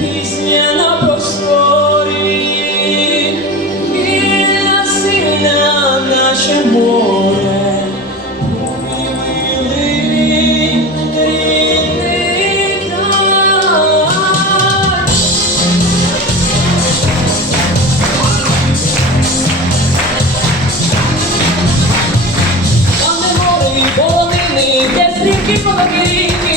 Пісня Маленький молодий,